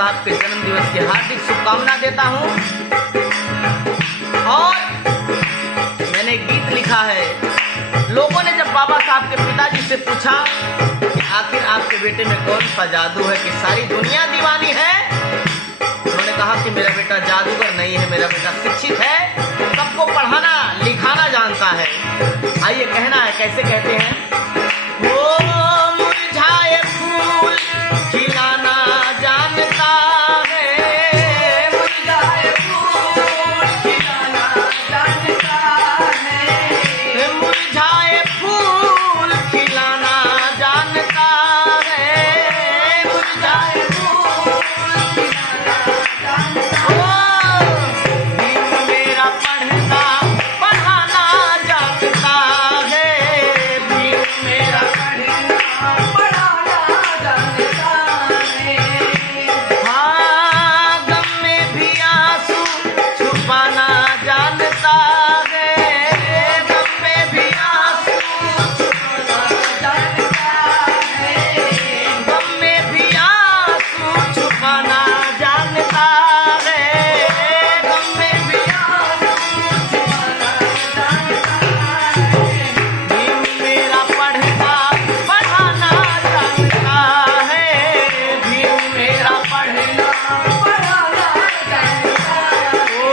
साहब के जन्म दिवस की हार्दिक शुभकामना देता हूँ। और मैंने गीत लिखा है। लोगों ने जब बाबा साहब के पिताजी से पूछा कि आखिर आपके बेटे में कौन सा जादू है कि सारी दुनिया दीवानी है, उन्होंने कहा कि मेरा बेटा जादूगर नहीं है, मेरा बेटा शिक्षित है, सबको पढ़ाना लिखाना जानता है। आइए कहना है, कैसे कहते हैं। वो मुरझाए फूल खिलाना जानता है, मुरझाए फूल खिलाना जानता है, मुरझाए फूल खिलाना जानता है, मुरझाए फूल खिलाना जानता है। भीम मेरा पढ़ना पढ़ाना जानता है, भीम मेरा पढ़ना पढ़ाना जानता है। हाँ, गम में भी आंसू छुपाना जानता है, गम में भी आंसू छुपाना जानता है, गम में भी आंसू छुपाना जानता है, गम में भी आंसू छुपाना जानता है। भीम मेरा पढ़ना पढ़ाना जानता है, भीम मेरा पढ़ना पढ़ाना जानता है, ओ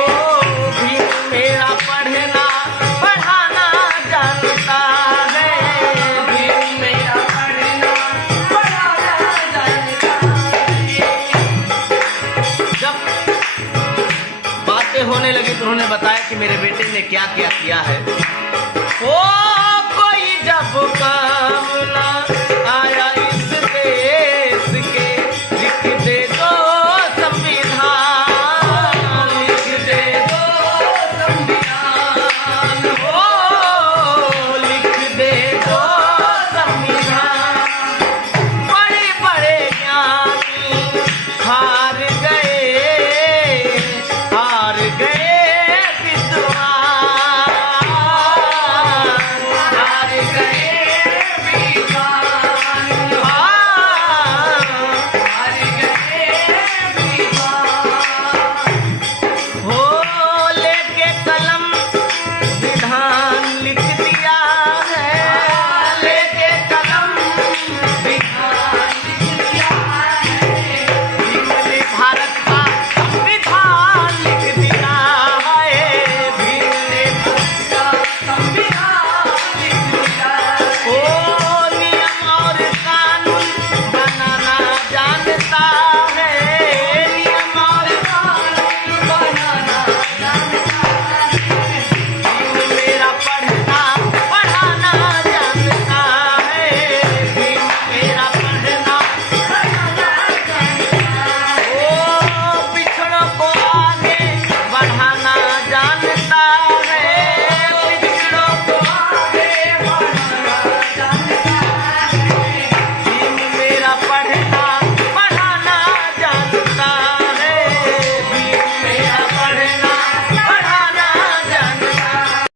भीम मेरा पढ़ना पढ़ाना जानता है, भीम मेरा पढ़ना पढ़ाना जानता है। जब बातें होने लगी तो उन्होंने बताया कि मेरे बेटे ने क्या क्या किया है। ओ कोई जब काम